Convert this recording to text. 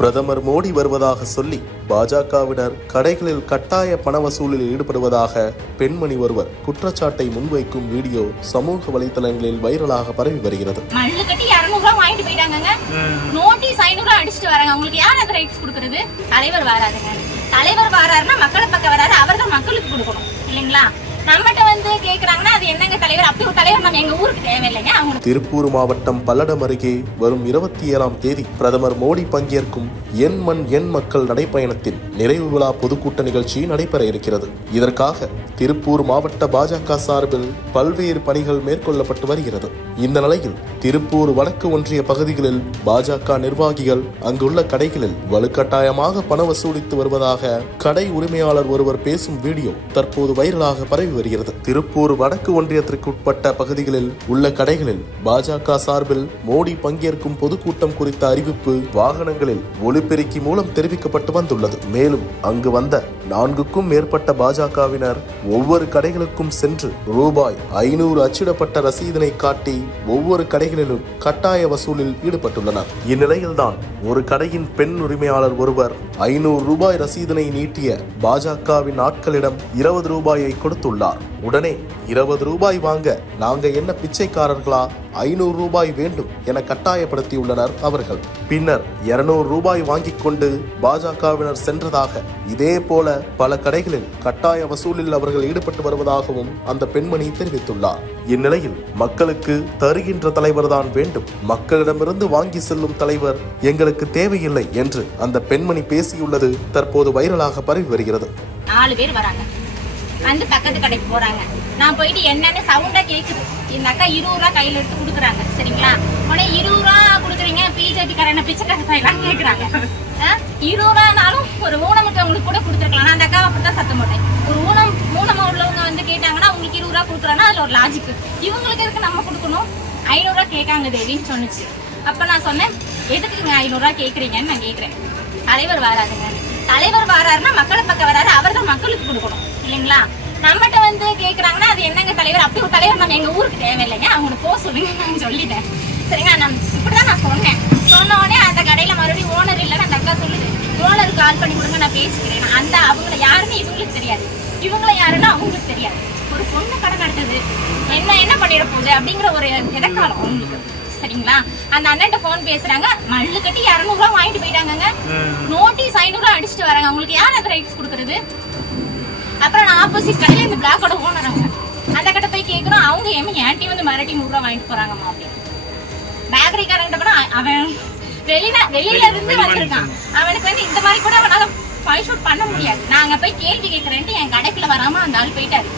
பிரதமர் மோடி வருவதாக சொல்லி பாஜகவினர் கடைகளில் கட்டாய பண வசூலில் ஈடுபடுவதாக பெண்மணி ஒருவர் குற்றச்சாட்டை முன்வைக்கும் வீடியோ சமூக வலைதளங்களில் வைரலாக பரவி வருகிறது. தலைவர் வாராருன்னா மக்களை பக்கம் வராரு, அவர்கள் மக்களுக்கு கொடுக்கணும் இல்லைங்களா? நம்மகிட்ட வந்து கேக்குறாங்கன்னா அது என்னங்க தலைவர், அப்படி ஒரு தலைவர் நம்ம எங்க ஊருக்கு தேவையில்லைங்க. அவங்க திருப்பூர் மாவட்டம் பல்லடம் அருகே வரும் 27ஆம் தேதி பிரதமர் மோடி பங்கேற்கும் என் மண் என் மக்கள் நடைப்பயணத்தின் நிறைவு விழா பொதுக்கூட்ட நிகழ்ச்சி நடைபெற இருக்கிறது. இதற்காக திருப்பூர் மாவட்ட பாஜக சார்பில் பல்வேறு பணிகள் மேற்கொள்ளப்பட்டு வருகிறது. இந்த நிலையில் திருப்பூர் வடக்கு ஒன்றிய பகுதிகளில் பாஜக நிர்வாகிகள் அங்குள்ள கடைகளில் வலுக்கட்டாயமாக பண வசூலித்து வருவதாக கடை உரிமையாளர் ஒருவர் பேசும் வீடியோ தற்போது வைரலாக பரவி வருகிறது. திருப்பூர் வடக்கு ஒன்றியத்திற்கு உட்பட்ட பகுதிகளில் உள்ள கடைகளில் பாஜக சார்பில் மோடி பங்கேற்கும் பொதுக்கூட்டம் குறித்த அறிவிப்பு வாகனங்களில் ஒலிபெருக்கி மூலம் தெரிவிக்கப்பட்டு வந்துள்ளது. மேலும் அங்கு வந்த 4க்கும் மேற்பட்ட பாஜகவினர் ஒவ்வொரு கடைகளுக்கும் சென்று ரூபாய் 500 அச்சிடப்பட்ட ரசீதினை காட்டி ஒவ்வொரு கடைகளிலும் கட்டாய வசூலில் ஈடுபட்டுள்ளனர். இந்நிலையில்தான் ஒரு கடையின் பெண் உரிமையாளர் ஒருவர் 500 ரூபாய் ரசீதினை நீட்டிய பாஜகவின் ஆட்களிடம் 20 ரூபாயை கொடுத்துள்ளார். உடனே 20 ரூபாய் வாங்க நாங்க என்ன பிச்சைக்காரர்களா, 500 ரூபாய் வேண்டும் என கட்டாயப்படுத்தியுள்ளனர் அவர்கள். பின்னர் 200 ரூபாய் வாங்கிக் கொண்டு பாஜகவினர் சென்றதாக, இதே போல பல கடைகளில் கட்டாய வசூலில் அவர்கள் ஈடுபட்டு வருவதாகவும் அந்த பெண்மணி தெரிவித்துள்ளார். இந்நிலையில் மக்களுக்கு தருகின்ற தலைவர் தான் வேண்டும், மக்களிடமிருந்து வாங்கி செல்லும் தலைவர் எங்களுக்கு தேவையில்லை என்று அந்த பெண்மணி பேசியுள்ளது தற்போது வைரலாக பரவி வருகிறது. 4 பேர் வராங்க, வந்து பக்கத்து கடைக்கு போறாங்க. நான் போயிட்டு என்னன்னு சவுண்டா கேக்குது. இந்த அக்கா 20 ரூபா கையில எடுத்து கொடுக்குறாங்க. சரிங்களா? உடனே 20 ரூபா கொடுக்குறீங்க, பிஜேபி காரன பிச்சைக்காரன் கேக்குறாங்க. 20 ரூபானாலும் ஒரு ஊனமுற்றவங்களுக்கு கூட கொடுத்துருக்கலாம். அந்த அக்கா அப்படித்தான் சத்தம் போட்டேன். ஒரு ஊனமா உள்ளவங்க வந்து கேட்டாங்கன்னா உங்களுக்கு 20 ரூபா கொடுக்குறாங்கன்னா அதுல ஒரு லாஜிக், இவங்களுக்கு எதுக்கு நம்ம கொடுக்கணும்? 500 ரூபா கேட்காங்க தேவின்னு சொன்னிச்சு. அப்ப நான் சொன்னேன், எதுக்குங்க 500 ரூபா கேக்குறீங்கன்னு நான் கேக்குறேன். தலைவர் வாராதுங்க, தலைவர் வாராருன்னா மக்களை பக்கம் வராரு, அவர்கள் மக்களுக்கு கொடுக்கணும் இல்லைங்களா? நம்மகிட்ட வந்து கேக்குறாங்கன்னா அது என்னங்க தலைவர், அப்படி ஒரு தலைவர் நம்ம எங்க ஊருக்கு தேவையில்லைங்க, அவங்களுக்கு போக சொல்லுங்க நான் சொல்லிட்டேன். சரிங்களா? நான் இப்படிதான் நான் சொன்னேன். சொன்ன உடனே அந்த கடையில மறுபடியும் ஓனர் இல்லைன்னு அந்த அக்கா சொல்லுது, ஓனருக்கு கால் பண்ணி கொடுங்க நான் பேசிக்கிறேன். அந்த அவங்கள யாருன்னு இவங்களுக்கு தெரியாது, இவங்கள யாருன்னு அவங்களுக்கு தெரியாது. ஒரு பொண்ணு கடை நடத்துது, என்ன பண்ணிட போகுது அப்படிங்கிற ஒரு இடக்காலம் அவங்களுக்கு. சரிங்களா? அந்த அண்ணன் போன் பேசுறாங்க, மல்லு கட்டி 200 ரூபா வாங்கிட்டு போயிட்டாங்க. நோட்டீஸ் 500 ரூபா அடிச்சுட்டு வராங்க. அவங்களுக்கு யார் அந்த ரைட்ஸ் கொடுக்கறது? அப்புறம் நான் ஆப்போசிட் கடையில இந்த பிளாக்கோட ஓனர் அந்த கடை போய் கேட்கணும், அவங்க ஏன்டி வந்து மராட்டி 100 ரூபா வாங்கிட்டு போறாங்கம்மா அப்படின்னு. பேக்கரிக்காரங்கிட்ட கூட அவன் வெளியில இருந்து வந்திருக்கான், அவனுக்கு வந்து இந்த மாதிரி கூட அவனால ஃபைல் ஷூட் பண்ண முடியாது. நாங்க போய் கேள்வி கேட்கறேன்ட்டு என் கடைக்குள்ள வராம அந்த ஆள் போயிட்டாரு.